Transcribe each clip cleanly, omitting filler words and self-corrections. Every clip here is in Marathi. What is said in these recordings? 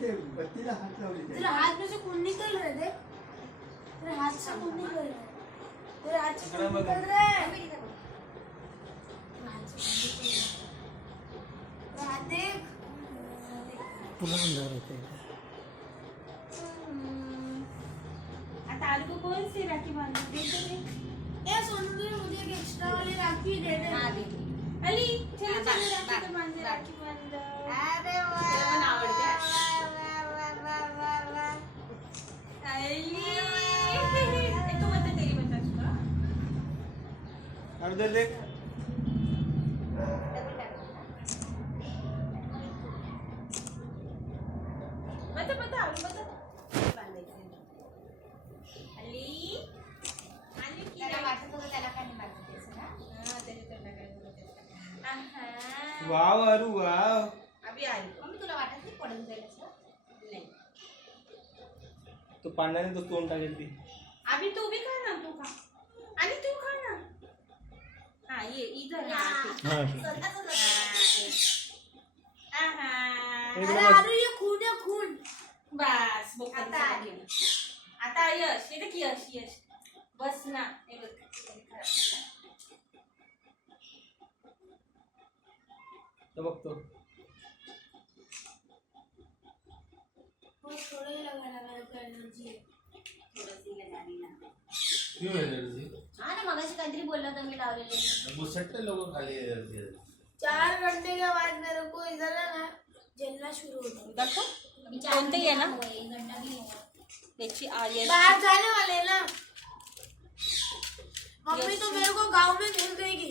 ते बत्तीला हात लावली तेरे हाथ में से खून निकल रहे थे, तेरे हाथ से खून निकल रहा है, तेरे हाथ से खून निकल रहा है, हाथ देख पुन्हा अंधार होते. आता आलू कौन सी राखी बांधनी दे तो दे. ए सोनू तुझे मुझे एक एक्स्ट्रा वाली राखी दे दे. हाँ दे. अली चलो चलो राखी तो बांध दे. राखी बांध. अरे वाह तेरा पण आवडते. अली तू बता तेरी बता चुका. अर्धे लेख बता बता आलू बता. बांधायचं. अली अली की त्याला वाटत होतं त्याला काय नाही मारत त्याचं ना. हां त्याच्या तोंडाकडे बघत. आहा. वाव अरू वाव. अभी आलू. मम्मी तुला वाटत नाही पडून जाईल असं. नहीं. तो पांड्याने तो तोंड टाकेल ती. अभी तू भी खा ना तू खा. आणि तू खा ना. हाँ ये इधर हाँ. आहा. अरे अरे ये खून है खून. बस बघ आता आली. आता यश हे देख यश यश बस ना हे बघ तो बघतो. बहुत थोड़ा ही लगाना मेरे को एनर्जी है. थोडंसं लगावी ना. क्यों एनर्जी? हा ना मगाशी काहीतरी बोलला होता मी लावलेले. घुसटते लोगों खाली एनर्जी. 4 घंटे के बाद मेरे को इधर है ना जलना शुरू होता है. दाखव अभी कोणते आहे ना? एक घंटा भी नहीं हुआ. त्याची आर्य बाहर जाने वाले हैं ना. मम्मी तो मेरे को गांव में मिल देगी.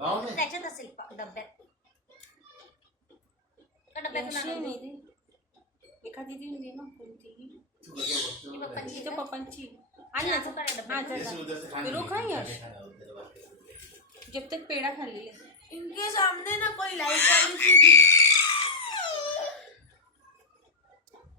गाँव में त्याच्यात असेल डब्यात. का डब्यात यशी एखादी देऊन दे ना कोणतीही. तू कसं बघतो? ती पप्पांची तिच्या का? पप्पांची आणि चाकू काढा डब्यात. जैसे उधर से खाने रोक नहीं है खाने यश. खाना उधर बाकी. जब तक पेढा खाल्ली इनके सामने ना कोई लाइट वाली चीज